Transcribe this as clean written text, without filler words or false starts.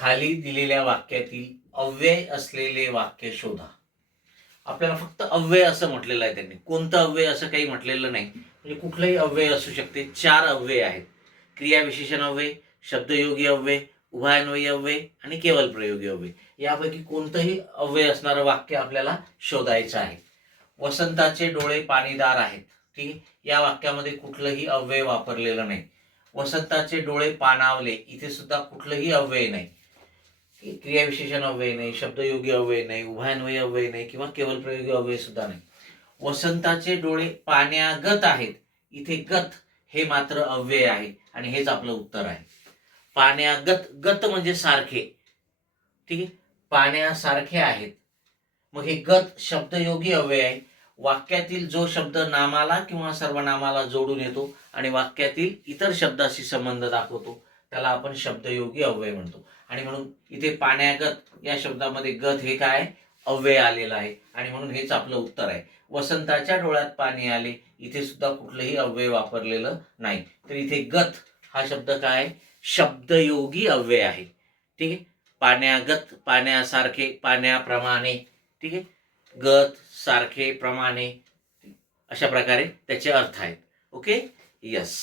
खाली दिलेल्या वाक्यातील अव्यय असलेले वाक्य शोधा. आपल्याला फक्त अव्यय असं म्हटलेलं आहे त्यांनी, कोणतं अव्यय असं काही म्हटलेलं नाही. म्हणजे कुठलंही अव्यय असू शकते. 4 अव्यय आहेत: क्रियाविशेषण अव्यय, शब्दयोगी अव्यय, उभयान्वयी अव्यय आणि केवल प्रयोगी अव्यय. यापैकी कोणतंही अव्यय असणारं वाक्य आपल्याला शोधायचं आहे. वसंताचे डोळे पाणीदार आहेत. ठीक आहे, या वाक्यामध्ये कुठलंही अव्यय वापरलेलं नाही. वसंताचे डोळे पाणावले, इथे सुद्धा कुठलंही अव्यय नाही. क्रियाविशेषण अव्यय नाही, शब्दयोगी अव्यय नाही, उभयान्वयी अव्यय नाही किंवा केवल प्रयोगी अव्यय सुद्धा नाही. वसंताचे डोळे पाण्यागत आहेत, इथे गत हे मात्र अव्यय आहे आणि हेच आपलं उत्तर आहे. पाण्यागत, गत म्हणजे सारखे. ठीक आहे, पाण्यासारखे आहेत. मग हे गत शब्दयोगी अव्यय आहे. वाक्यातील जो शब्द नामाला किंवा सर्वनामाला जोडून येतो आणि वाक्यातील इतर शब्दाशी संबंध दाखवतो त्याला आपण शब्दयोगी अव्यय म्हणतो. आणि म्हणून इथे पाण्यागत या शब्दामध्ये गत हे काय अव्यय आलेलं आहे आणि म्हणून हेच आपलं उत्तर आहे. वसंताच्या डोळ्यात पाणी आले, इथे सुद्धा कुठलंही अव्यय वापरलेलं नाही. तर इथे गत हा शब्द काय शब्दयोगी अव्यय आहे. ठीक आहे, पाण्यागत, पाण्यासारखे, पाण्याप्रमाणे. ठीक आहे, गत, सारखे, प्रमाणे, अशा प्रकारे त्याचे अर्थ आहेत. Okay, yes.